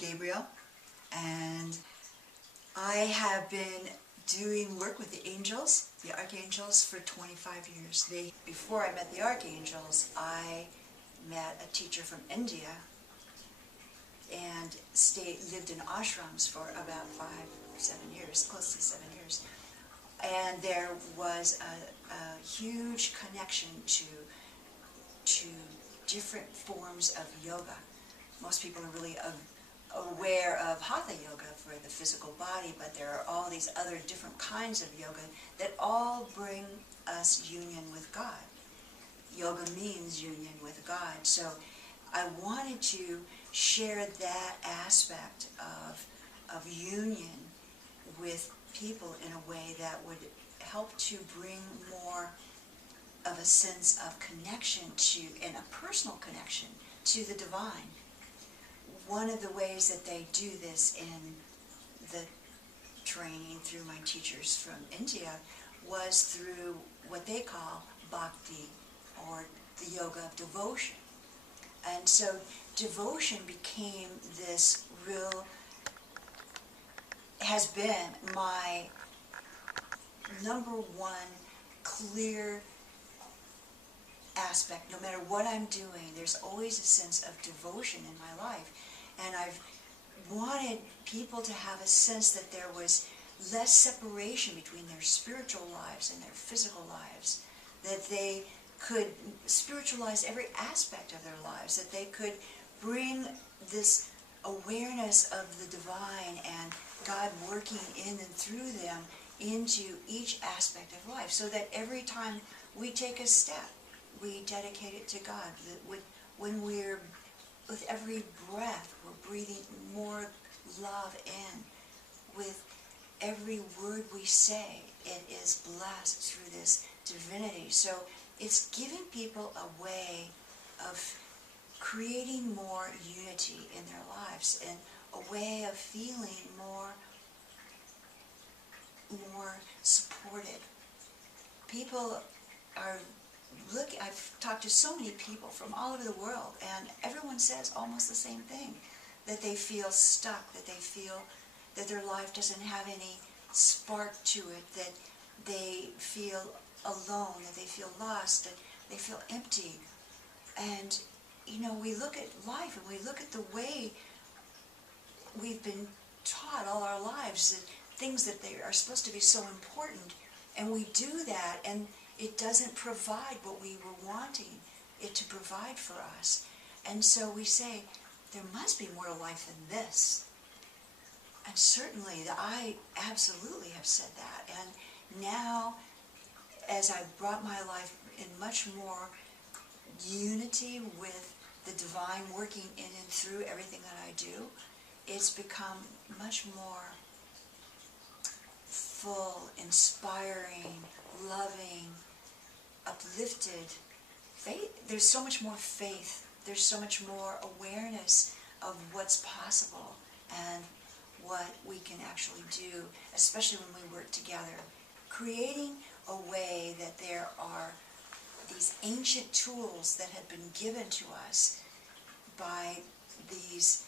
Gabriel, and I have been doing work with the angels, the Archangels, for 25 years. Before I met the Archangels, I met a teacher from India and lived in ashrams for about 7 years, close to 7 years. And there was a huge connection to different forms of yoga. Most people are really aware of hatha yoga for the physical body, but there are all these other different kinds of yoga that all bring us union with God. Yoga means union with God. So I wanted to share that aspect of union with people in a way that would help to bring more of a sense of connection to, and a personal connection to the divine. One of the ways that they do this in the training through my teachers from India was through what they call bhakti, or the yoga of devotion. And so devotion became this has been my number one clear aspect. No matter what I'm doing, there's always a sense of devotion in my life. And I've wanted people to have a sense that there was less separation between their spiritual lives and their physical lives, that they could spiritualize every aspect of their lives, that they could bring this awareness of the divine and God working in and through them into each aspect of life, so that every time we take a step, we dedicate it to God. When with every breath, we're breathing more love in. With every word we say, it is blessed through this divinity. So it's giving people a way of creating more unity in their lives, and a way of feeling more supported. People are I've talked to so many people from all over the world, and everyone says almost the same thing, that they feel stuck, that they feel that their life doesn't have any spark to it, that they feel alone, that they feel lost, that they feel empty. And, you know, we look at life and we look at the way we've been taught all our lives, that things that they are supposed to be so important, and we do that, and it doesn't provide what we were wanting it to provide for us. And so we say, there must be more to life than this. And certainly, I absolutely have said that. And now, as I've brought my life in much more unity with the divine working in and through everything that I do, it's become much more full, inspiring, loving, uplifted. Faith. There's so much more faith. There's so much more awareness of what's possible and what we can actually do, especially when we work together. Creating a way that there are these ancient tools that have been given to us by these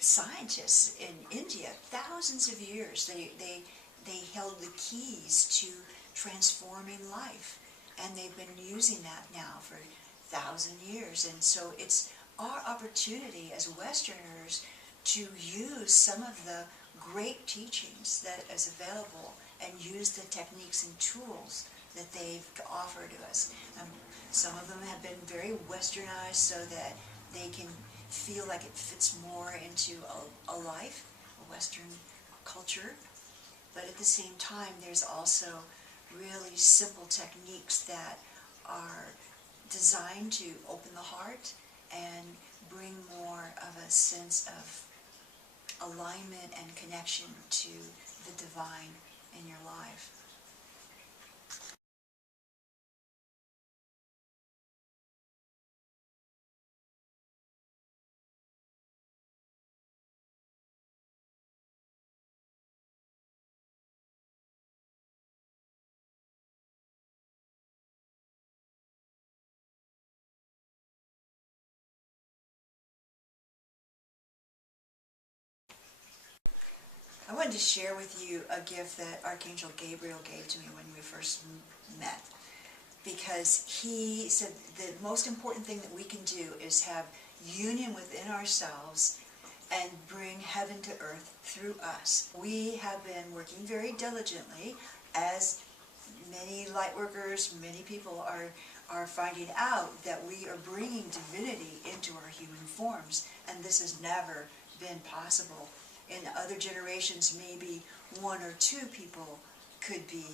scientists in India, thousands of years. They held the keys to transforming life, and they've been using that now for 1,000 years. And so it's our opportunity as Westerners to use some of the great teachings that is available and use the techniques and tools that they've offered to us. Some of them have been very westernized so that they can feel like it fits more into a life, a Western culture. But at the same time, there's also really simple techniques that are designed to open the heart and bring more of a sense of alignment and connection to the divine in your life. wanted to share with you a gift that Archangel Gabriel gave to me when we first met, because he said the most important thing that we can do is have union within ourselves and bring heaven to earth through us. We have been working very diligently, as many light workers, many people are finding out, that we are bringing divinity into our human forms, and this has never been possible. In other generations, maybe one or two people could be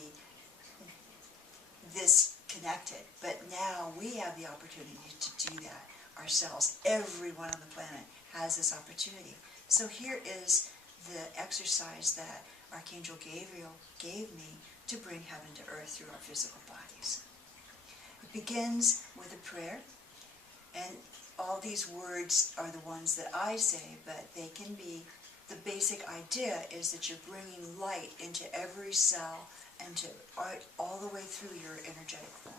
this connected, but now we have the opportunity to do that ourselves. Everyone on the planet has this opportunity. So here is the exercise that Archangel Gabriel gave me to bring heaven to earth through our physical bodies. It begins with a prayer, and all these words are the ones that I say, but they can be, the basic idea is that you're bringing light into every cell and to all the way through your energetic form.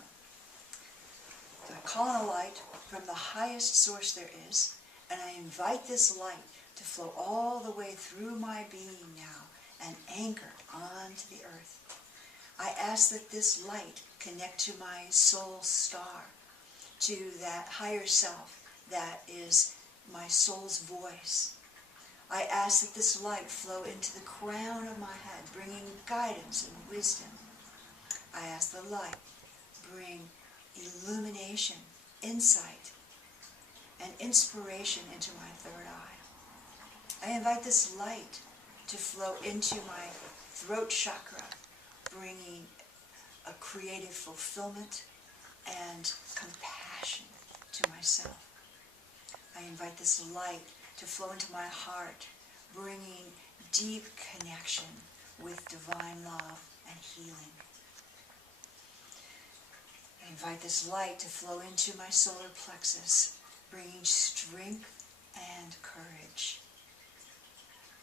So I call on a light from the highest source there is, and I invite this light to flow all the way through my being now and anchor onto the earth. I ask that this light connect to my soul star, to that higher self that is my soul's voice. I ask that this light flow into the crown of my head, bringing guidance and wisdom. I ask the light bring illumination, insight, and inspiration into my third eye. I invite this light to flow into my throat chakra, bringing a creative fulfillment and compassion to myself. I invite this light to flow into my heart, bringing deep connection with divine love and healing. I invite this light to flow into my solar plexus, bringing strength and courage.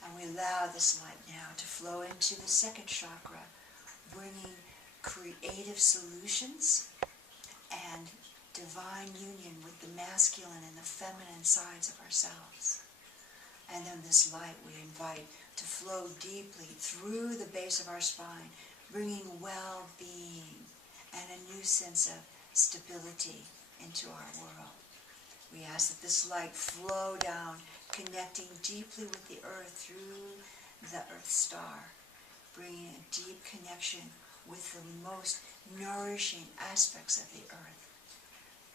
And we allow this light now to flow into the second chakra, bringing creative solutions and divine union with the masculine and the feminine sides of ourselves. And then this light we invite to flow deeply through the base of our spine, bringing well-being and a new sense of stability into our world. We ask that this light flow down, connecting deeply with the earth through the earth star, bringing a deep connection with the most nourishing aspects of the earth.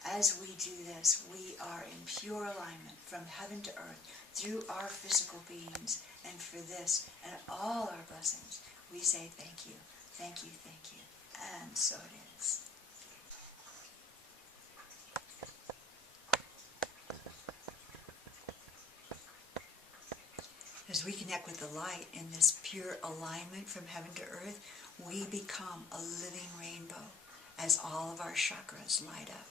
As we do this, we are in pure alignment from heaven to earth through our physical beings, and for this and all our blessings, we say thank you, thank you, thank you. And so it is. As we connect with the light in this pure alignment from heaven to earth, we become a living rainbow as all of our chakras light up.